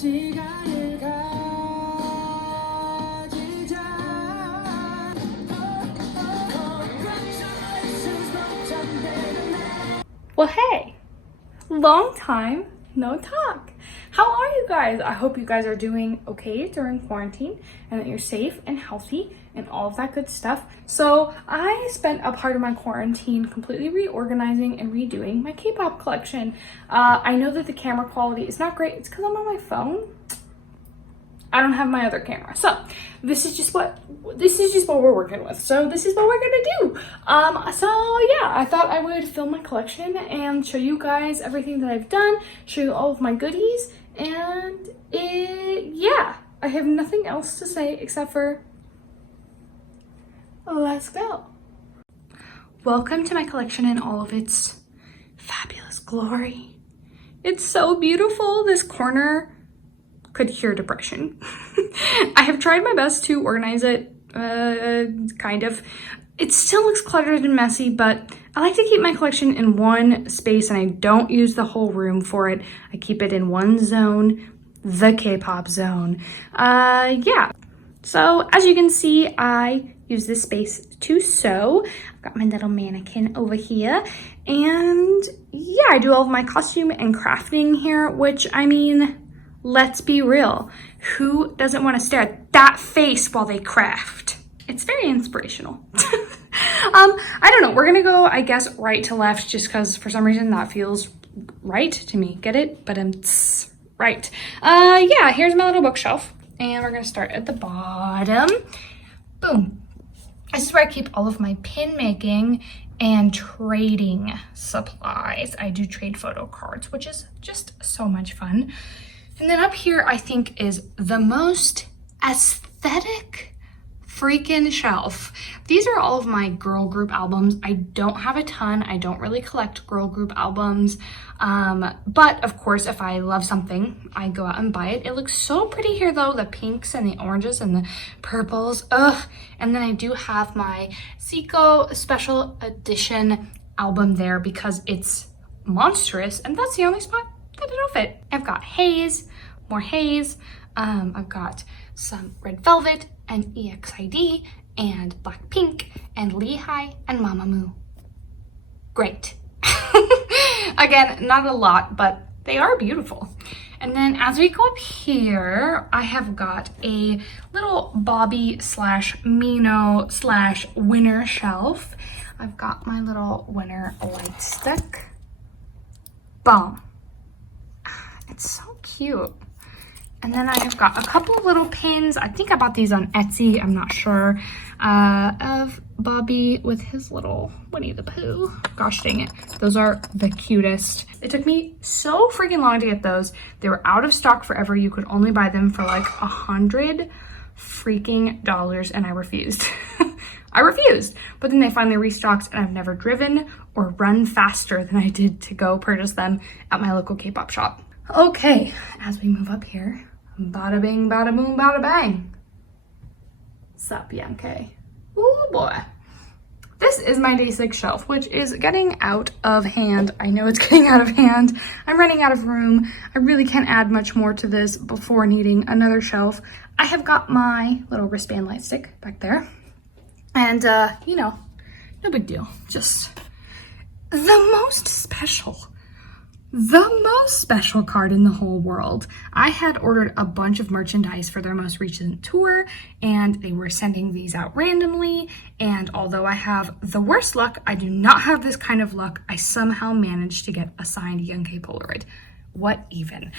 Well, hey, long time no talk. How are you guys? I hope you guys are doing okay during quarantine and that you're safe and healthy and all of that good stuff. So I spent a part of my quarantine completely reorganizing and redoing my Kpop collection. I know that the camera quality is not great. It's because I'm on my phone. I don't have my other camera. So this is just what we're working with. So this is what we're gonna do. So yeah, I thought I would film my collection and show you guys everything that I've done, show you all of my goodies, and yeah, I have nothing else to say except for let's go. Welcome to my collection in all of its fabulous glory. It's so beautiful. This corner could cure depression. I have tried my best to organize it, kind of. It still looks cluttered and messy, but I like to keep my collection in one space and I don't use the whole room for it. I keep it in one zone, the K-pop zone. Yeah. So as you can see, I use this space to sew. I've got my little mannequin over here. And yeah, I do all of my costume and crafting here, which I mean, let's be real. Who doesn't want to stare at that face while they craft? It's very inspirational. I don't know. We're going to go, I guess, right to left just because for some reason that feels right to me. Get it? But right. Yeah, here's my little bookshelf. And we're going to start at the bottom. Boom. This is where I keep all of my pin making and trading supplies. I do trade photo cards, which is just so much fun. And then up here, I think, is the most aesthetic freaking shelf. These are all of my girl group albums. I don't have a ton. I don't really collect girl group albums. But of course, if I love something, I go out and buy it. It looks so pretty here though, the pinks and the oranges and the purples. Ugh. And then I do have my Zico special edition album there because it's monstrous and that's the only spot that it'll fit. I've got haze, more haze. I've got some red velvet and EXID and Blackpink and Lehigh and Mamamoo. Great. Again, not a lot, but they are beautiful. And then as we go up here, I have got a little Bobby / Mino / Winner shelf. I've got my little Winner light stick. Boom. It's so cute. And then I have got a couple of little pins. I think I bought these on Etsy, I'm not sure, of Bobby with his little Winnie the Pooh. Gosh dang it. Those are the cutest. It took me so freaking long to get those. They were out of stock forever. You could only buy them for like $100 freaking dollars, and I refused. I refused. But then they finally restocked, and I've never driven or run faster than I did to go purchase them at my local K-pop shop. Okay, as we move up here, bada bing, bada boom, bada bang. Sup, Yankee? Ooh boy. This is my day 6 shelf, which is getting out of hand. I know it's getting out of hand. I'm running out of room. I really can't add much more to this before needing another shelf. I have got my little wristband light stick back there. And, you know, no big deal. Just the most special card in the whole world. I had ordered a bunch of merchandise for their most recent tour and they were sending these out randomly, and although I have the worst luck, I do not have this kind of luck. I somehow managed to get a signed Young K Polaroid. What even?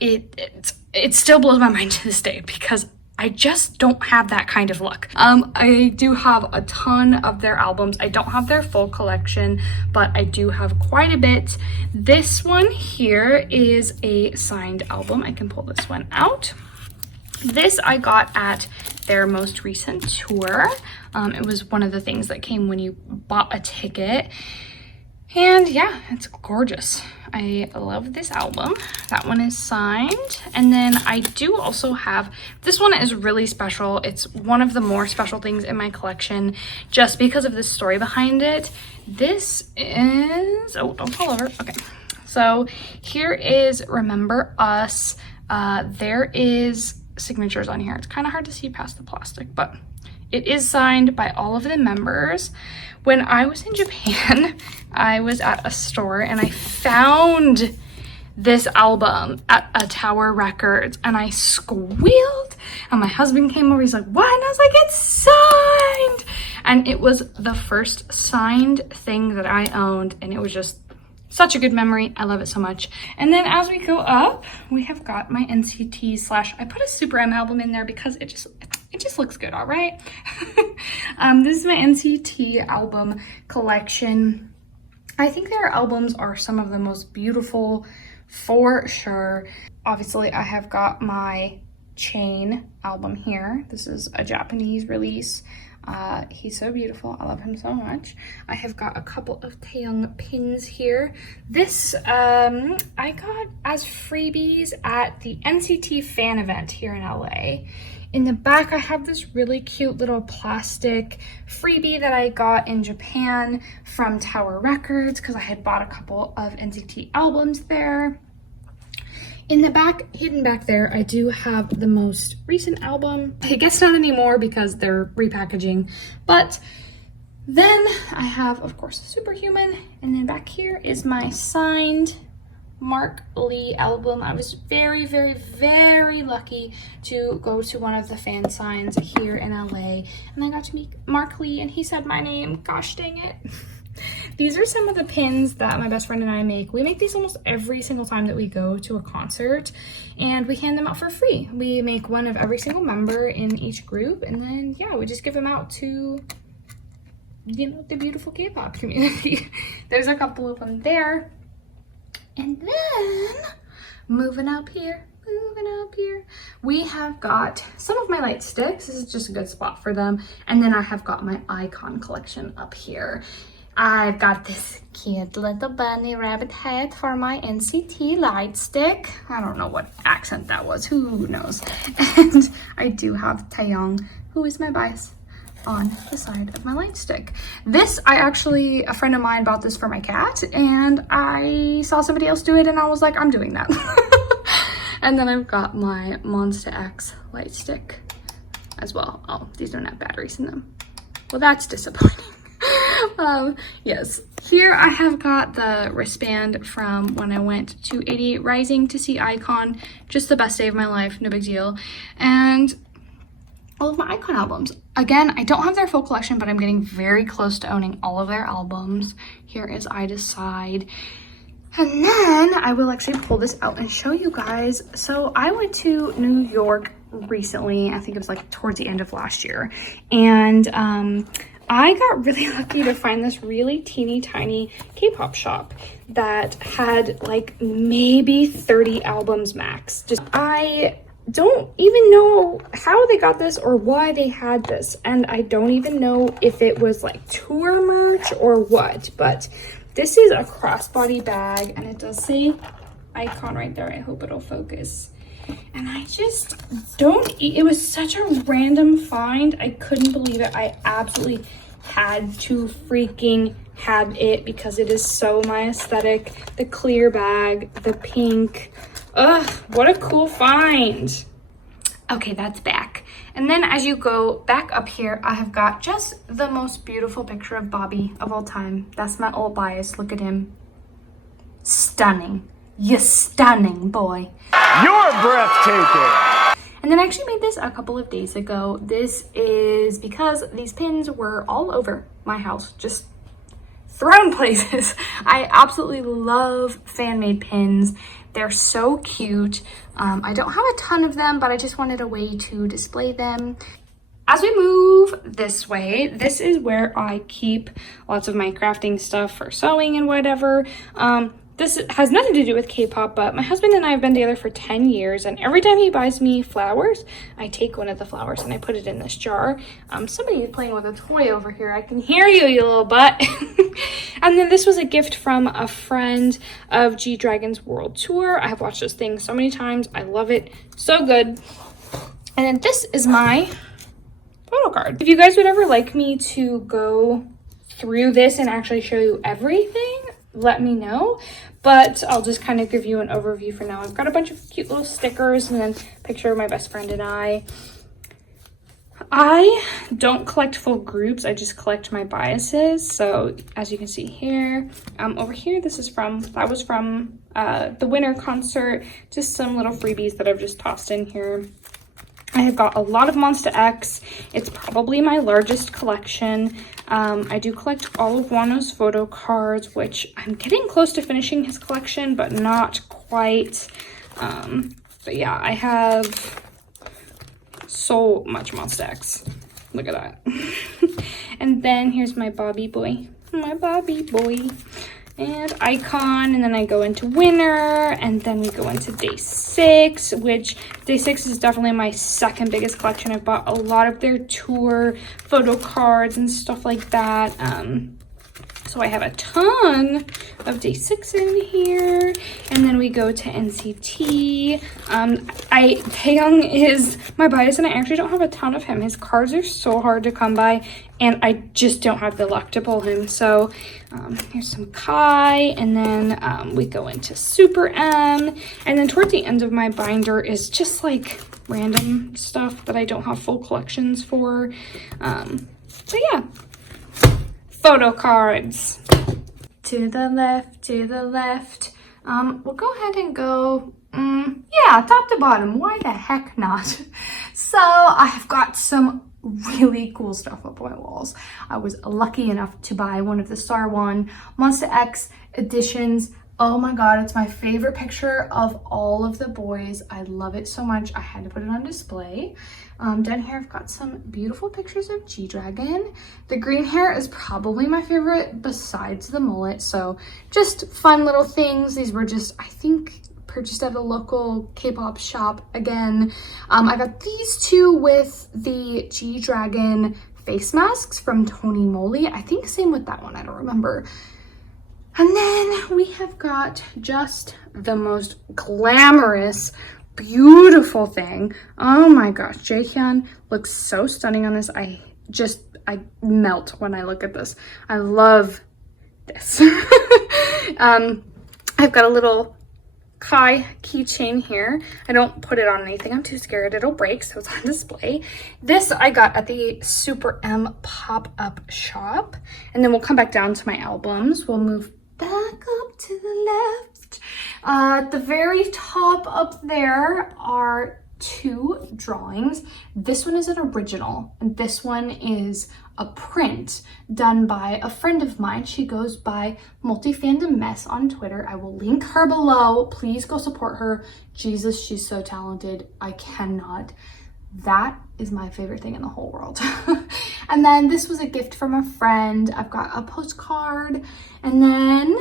It still blows my mind to this day because I just don't have that kind of luck. I do have a ton of their albums. I don't have their full collection, but I do have quite a bit. This one here is a signed album. I can pull this one out. This I got at their most recent tour. It was one of the things that came when you bought a ticket. And yeah, it's gorgeous. I love this album. That one is signed. And then I do also have, this one is really special. It's one of the more special things in my collection just because of the story behind it. This is, oh, don't fall over. Okay. So here is Remember Us There is signatures on here. It's kind of hard to see past the plastic, but it is signed by all of the members. When I was in Japan, I was at a store and I found this album at a Tower Records and I squealed, and my husband came over, he's like, what? And I was like, it's signed! And it was the first signed thing that I owned, and it was just such a good memory. I love it so much. And then as we go up, we have got my NCT / I put a Super M album in there because it just looks good, all right? This is my NCT album collection. I think their albums are some of the most beautiful for sure. Obviously, I have got my Chain album here. This is a Japanese release. He's so beautiful. I love him so much. I have got a couple of Taeyong pins here. This I got as freebies at the NCT fan event here in LA. In the back, I have this really cute little plastic freebie that I got in Japan from Tower Records because I had bought a couple of NCT albums there. In the back, hidden back there, I do have the most recent album. I guess not anymore because they're repackaging, but then I have, of course, Superhuman, and then back here is my signed Mark Lee album. I was very, very, very lucky to go to one of the fan signs here in LA, and I got to meet Mark Lee, and he said my name. Gosh dang it. These are some of the pins that my best friend and I make. We make these almost every single time that we go to a concert, and we hand them out for free. We make one of every single member in each group, and then yeah, we just give them out to, you know, the beautiful K-pop community. There's a couple of them there. And then moving up here, we have got some of my light sticks. This is just a good spot for them. And then I have got my iKON collection up here. I've got this cute little bunny rabbit head for my NCT light stick. I don't know what accent that was, who knows. And I do have Taeyong, who is my bias, on the side of my light stick. This, a friend of mine bought this for my cat, and I saw somebody else do it, and I was like, I'm doing that. And then I've got my Monsta X light stick as well. Oh, these don't have batteries in them. Well, that's disappointing. Yes, here I have got the wristband from when I went to 88 Rising to see iKON. Just the best day of my life, no big deal. And all of my iKON albums. Again, I don't have their full collection, but I'm getting very close to owning all of their albums. Here is I Decide. And then I will actually pull this out and show you guys. So I went to New York recently. I think it was like towards the end of last year. And I got really lucky to find this really teeny tiny K-pop shop that had like maybe 30 albums max. I don't even know how they got this or why they had this, and I don't even know if it was like tour merch or what, but this is a crossbody bag and it does say iKON right there. I hope it'll focus. And I just it was such a random find. I couldn't believe it. I absolutely had to freaking have it because it is so my aesthetic. The clear bag, the pink. Ugh, what a cool find. Okay, that's back. And then as you go back up here, I have got just the most beautiful picture of Bobby of all time. That's my old bias. Look at him. Stunning. You stunning, boy. You're breathtaking. And then I actually made this a couple of days ago. This is because these pins were all over my house, just thrown places. I absolutely love fan-made pins. They're so cute. I don't have a ton of them, but I just wanted a way to display them. As we move this way, this is where I keep lots of my crafting stuff for sewing and whatever. This has nothing to do with K-pop, but my husband and I have been together for 10 years, and every time he buys me flowers, I take one of the flowers and I put it in this jar. Somebody is playing with a toy over here. I can hear you, you little butt. And then this was a gift from a friend of G-Dragon's World Tour. I have watched this thing so many times. I love it. So good. And then this is my photo card. If you guys would ever like me to go through this and actually show you everything, let me know. but I'll just kind of give you an overview for now. I've got a bunch of cute little stickers and then a picture of my best friend and I. I don't collect full groups, I just collect my biases. So as you can see here, over here, that was from the winter concert, just some little freebies that I've just tossed in here. I have got a lot of Monsta X. It's probably my largest collection. I do collect all of Wano's photo cards, which I'm getting close to finishing his collection, but not quite. But yeah, I have so much Monsta X. Look at that. And then here's my Bobby boy. My Bobby boy. And iKON, and then I go into winter, and then we go into day 6, which day 6 is definitely my second biggest collection. I've bought a lot of their tour photo cards and stuff like that. So I have a ton of day 6 in here, and then we go to NCT. Taeyong is my bias, and I actually don't have a ton of him. His cards are so hard to come by, and I just don't have the luck to pull him. So here's some Kai, and then we go into Super M, and then towards the end of my binder is just like random stuff that I don't have full collections for. So yeah. Photo cards. To the left, to the left. We'll go ahead and go, yeah, top to bottom. Why the heck not? So I have got some really cool stuff up on my walls. I was lucky enough to buy one of the Star One Monsta X editions. Oh my god, it's my favorite picture of all of the boys. I love it so much. I had to put it on display. Down here I've got some beautiful pictures of G-Dragon. The green hair is probably my favorite besides the mullet, so just fun little things. These were just, I think, purchased at a local K-pop shop again. I got these two with the G-Dragon face masks from Tony Moly. I think same with that one, I don't remember. And then we have got just the most glamorous, beautiful thing. Oh my gosh, Jaehyun looks so stunning on this. I melt when I look at this. I love this. I've got a little Kai keychain here. I don't put it on anything. I'm too scared it'll break, so it's on display. This I got at the Super M pop-up shop. And then we'll come back down to my albums. We'll move back up to the left. At the very top up there are two drawings. This one is an original, and this one is a print done by a friend of mine. She goes by Multi-Fandom Mess on Twitter. I will link her below. Please go support her. Jesus, she's so talented. I cannot. That is my favorite thing in the whole world. And then this was a gift from a friend. I've got a postcard, and then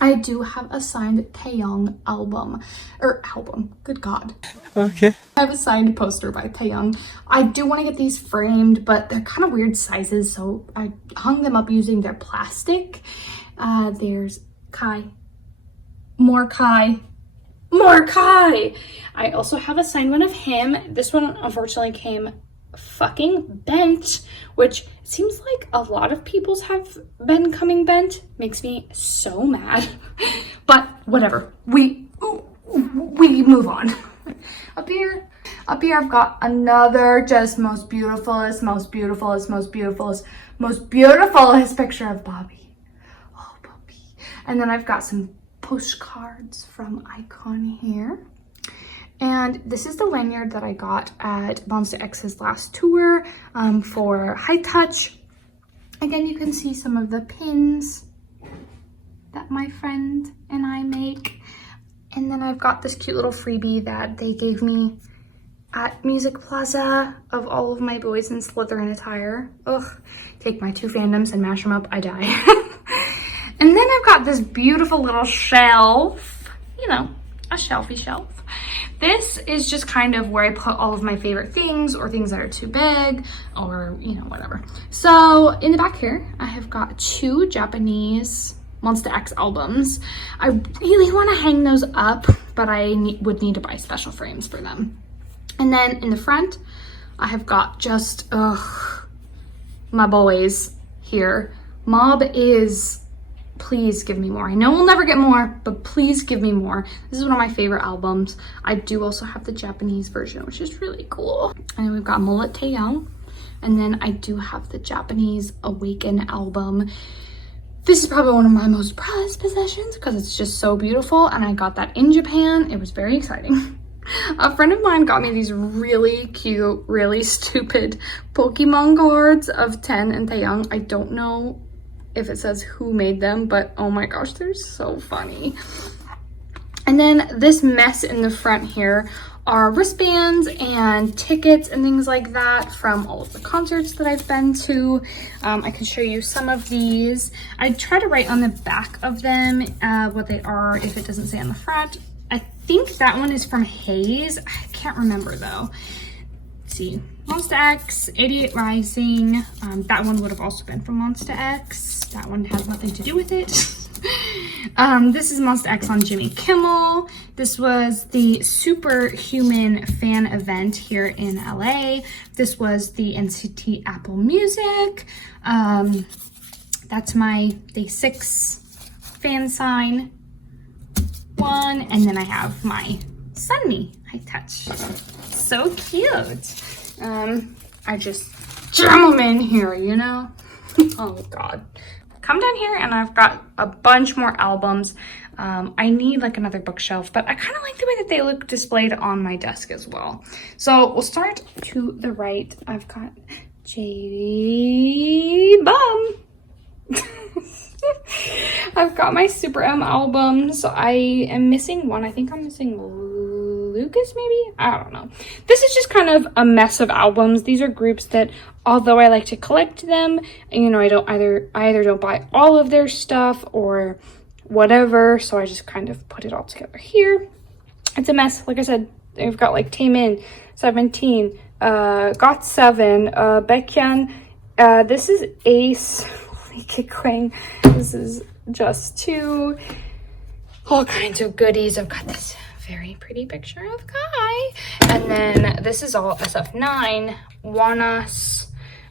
I do have a signed Taeyong album, good God. Okay. I have a signed poster by Taeyong. I do want to get these framed, but they're kind of weird sizes, so I hung them up using their plastic. There's Kai, more Kai, more Kai. I also have a signed one of him. This one unfortunately came fucking bent, which seems like a lot of people's have been coming bent. Makes me so mad. But whatever. We move on. Up here I've got another just most beautifulest picture of Bobby. Oh, Bobby. And then I've got some postcards from iKON here. And this is the lanyard that I got at Monsta X's last tour for High Touch. Again, you can see some of the pins that my friend and I make. And then I've got this cute little freebie that they gave me at Music Plaza of all of my boys in Slytherin attire. Ugh, take my two fandoms and mash them up, I die. And then I've got this beautiful little shelf, you know, a shelfie shelf. This is just kind of where I put all of my favorite things or things that are too big or, you know, whatever. So in the back here, I have got two Japanese Monsta X albums. I really want to hang those up, but I would need to buy special frames for them. And then in the front, I have got just, my boys here. Mob is please give me more. I know we'll never get more, but please give me more. This is one of my favorite albums. I do also have the Japanese version, which is really cool. And we've got Mullet Taeyang. And then I do have the Japanese Awaken album. This is probably one of my most prized possessions because it's just so beautiful. And I got that in Japan. It was very exciting. A friend of mine got me these really cute, really stupid Pokemon cards of Ten and Taeyang. I don't know if it says who made them, but oh my gosh, they're so funny. And then this mess in the front here are wristbands and tickets and things like that from all of the concerts that I've been to. I can show you some of these. I try to write on the back of them what they are if it doesn't say on the front. I think that one is from Haze. I can't remember though. Let's see. Monsta X, 88 Rising. That one would have also been from Monsta X. That one has nothing to do with it. This is Monsta X on Jimmy Kimmel. This was the Superhuman fan event here in LA. This was the NCT Apple Music. That's my Day 6 fan sign one. And then I have my Sunny High Touch. So cute. I just jam them in here, you know? Oh God. Come down here and I've got a bunch more albums. I need like another bookshelf, but I kind of like the way that they look displayed on my desk as well. So we'll start to the right. I've got JD Bum. I've got my Super M albums. I am missing one. I think I'm missing Lucas maybe? I don't know. This is just kind of a mess of albums. These are groups that, although I like to collect them, you know, I either don't buy all of their stuff or whatever, so I just kind of put it all together here. It's a mess. Like I said, they've got like Taemin, 17, GOT7, Baekhyun. This is Ace, Kikkwang. This is Just 2. All kinds of goodies. I've got this very pretty picture of Kai. And then this is all SF9, Wanas.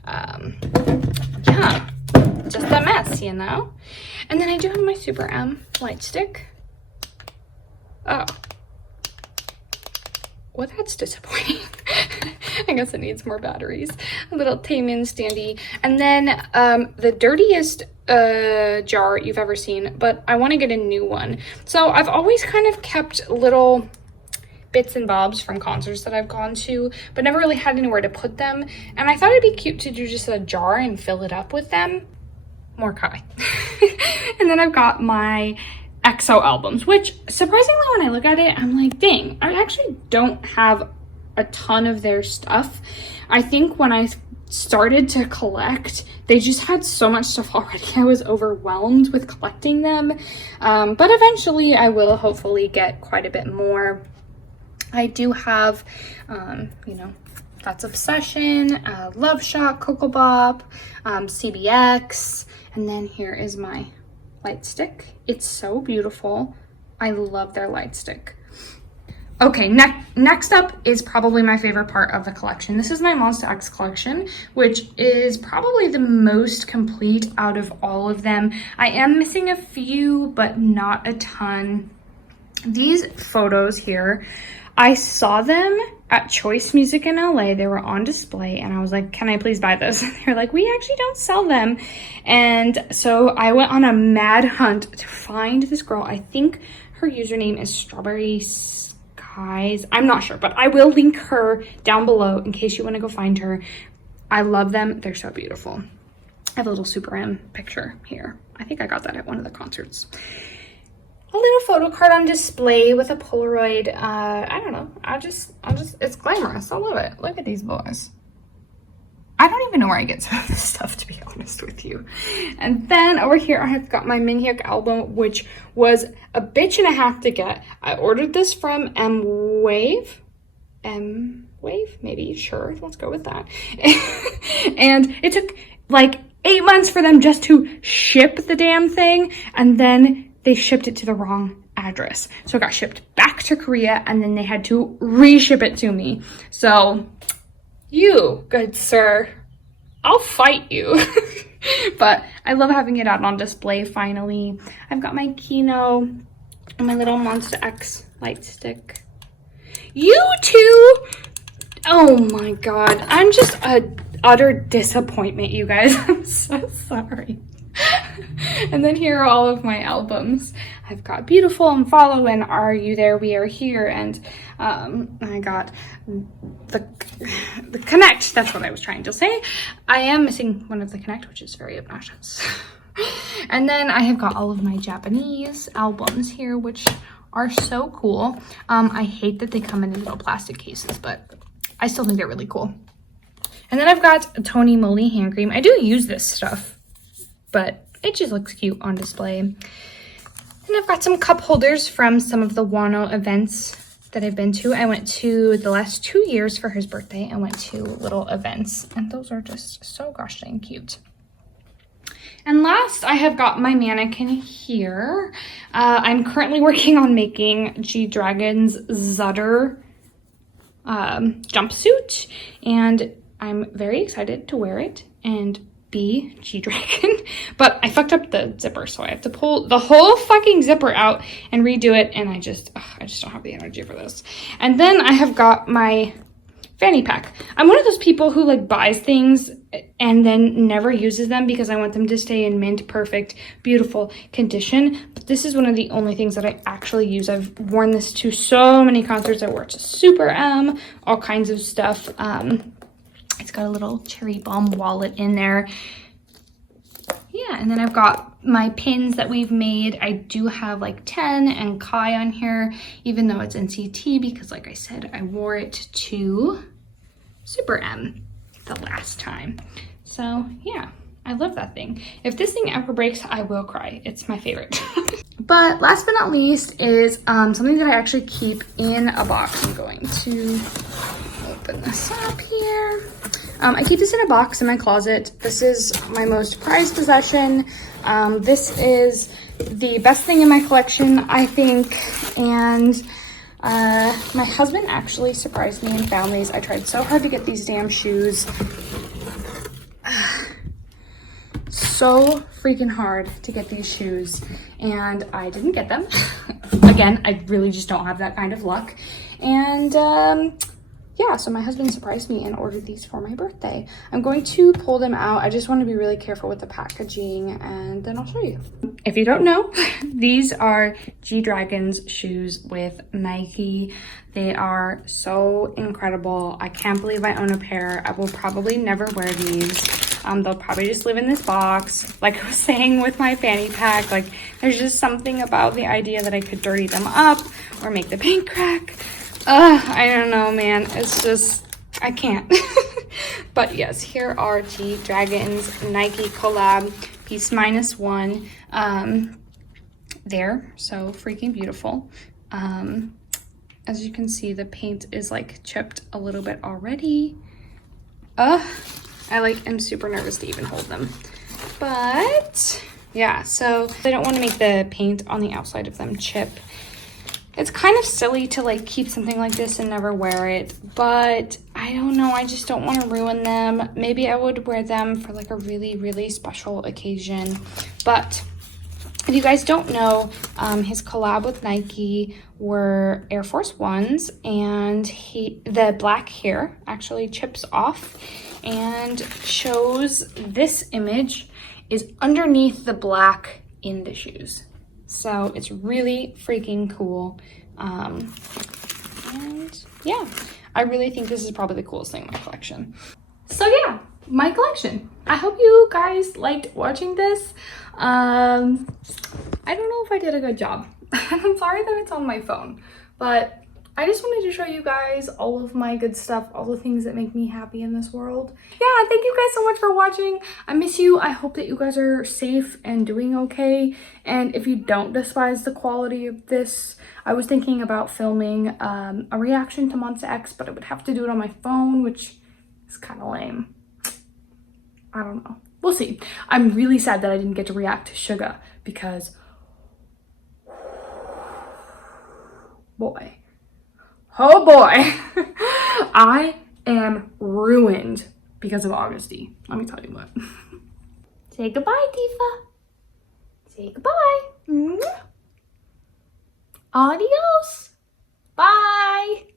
Yeah, just a mess, you know? And then I do have my Super M light stick. Oh. Well, that's disappointing. I guess it needs more batteries. A little Taemin standee. And then the dirtiest jar you've ever seen, but I want to get a new one. So I've always kind of kept little bits and bobs from concerts that I've gone to, but never really had anywhere to put them. And I thought it'd be cute to do just a jar and fill it up with them. More Kai. And then I've got my EXO albums, which surprisingly when I look at it, I'm like, dang, I actually don't have a ton of their stuff. I think when I started to collect, they just had so much stuff already. I was overwhelmed with collecting them. But eventually I will hopefully get quite a bit more. I do have, you know, That's Obsession, Love Shot, Coco Bop, CBX, and then here is my light stick. It's so beautiful. I love their light stick. Okay, next up is probably my favorite part of the collection. This is my Monsta X collection, which is probably the most complete out of all of them. I am missing a few, but not a ton. These photos here, I saw them at Choice Music in LA. They were on display and I was like, can I please buy this? And they're like, we actually don't sell them. And so I went on a mad hunt to find this girl. I think her username is Strawberry Skies. I'm not sure, but I will link her down below in case you want to go find her. I love them. They're so beautiful. I have a little Super M picture here. I think I got that at one of the concerts. A little photo card on display with a Polaroid. I don't know. It's glamorous. I love it. Look at these boys. I don't even know where I get some of this stuff, to be honest with you. And then over here, I've got my Minhyuk album, which was a bitch and a half to get. I ordered this from M-Wave. M-Wave? Maybe, sure. Let's go with that. And it took like 8 months for them just to ship the damn thing. And then they shipped it to the wrong address. So it got shipped back to Korea and then they had to reship it to me. So you, good sir, I'll fight you. But I love having it out on display finally. I've got my Kino and my little Monsta X light stick. You two! Oh my god. I'm just a utter disappointment, you guys. I'm so sorry. And then here are all of my albums. I've got Beautiful and Follow and Are You There, We Are Here, and I got the Connect. That's what I was trying to say. I am missing one of the Connect, which is very obnoxious. And then I have got all of my Japanese albums here, which are so cool. I hate that they come in little plastic cases, but I still think they're really cool. And then I've got a Tony Moly hand cream. I do use this stuff, but it just looks cute on display. And I've got some cup holders from some of the Wano events that I've been to. I went to the last 2 years for his birthday. I went to little events, and those are just so gosh dang cute. And last, I have got my mannequin here. I'm currently working on making G-Dragon's Zutter jumpsuit, and I'm very excited to wear it and be G-Dragon. But I fucked up the zipper, so I have to pull the whole fucking zipper out and redo it, and I just don't have the energy for this. And then I have got my fanny pack. I'm one of those people who like buys things and then never uses them because I want them to stay in mint perfect, beautiful condition. But this is one of the only things that I actually use. I've worn this to so many concerts. I wore it to Super M, all kinds of stuff. It's got a little cherry bomb wallet in there. Yeah, and then I've got my pins that we've made. I do have like 10 and Kai on here, even though it's NCT, because like I said, I wore it to Super M the last time. So yeah, I love that thing. If this thing ever breaks, I will cry. It's my favorite. But last but not least is something that I actually keep in a box. I'm going to open this up here. I keep this in a box in my closet. This is my most prized possession. This is the best thing in my collection, I think. And my husband actually surprised me and found these. I tried so hard to get these damn shoes. So freaking hard to get these shoes, and I didn't get them. Again, I really just don't have that kind of luck. And yeah, so my husband surprised me and ordered these for my birthday. I'm going to pull them out. I just want to be really careful with the packaging, and then I'll show you. If you don't know, these are G-Dragon's shoes with Nike. They are so incredible. I can't believe I own a pair. I will probably never wear these. They'll probably just live in this box. Like I was saying with my fanny pack, like there's just something about the idea that I could dirty them up or make the paint crack. I don't know, man. It's just, I can't. But yes, here are G-Dragon's Nike collab piece -1. They're so freaking beautiful. As you can see, the paint is like chipped a little bit already. I like am super nervous to even hold them. But yeah, so I don't want to make the paint on the outside of them chip. It's kind of silly to like keep something like this and never wear it, but I don't know, I just don't want to ruin them. Maybe I would wear them for like a really, really special occasion. But if you guys don't know, his collab with Nike were Air Force Ones, and the black here actually chips off and shows this image is underneath the black in the shoes. So it's really freaking cool. And yeah, I really think this is probably the coolest thing in my collection. So yeah, my collection. I hope you guys liked watching this. I don't know if I did a good job. I'm sorry that it's on my phone, but I just wanted to show you guys all of my good stuff, all the things that make me happy in this world. Yeah, thank you guys so much for watching. I miss you. I hope that you guys are safe and doing okay. And if you don't despise the quality of this, I was thinking about filming a reaction to Monsta X, but I would have to do it on my phone, which is kind of lame. I don't know. We'll see. I'm really sad that I didn't get to react to Suga because, boy. Oh boy, I am ruined because of Augusty. Let me tell you what. Say goodbye, Tifa. Say goodbye. Mwah. Adios. Bye.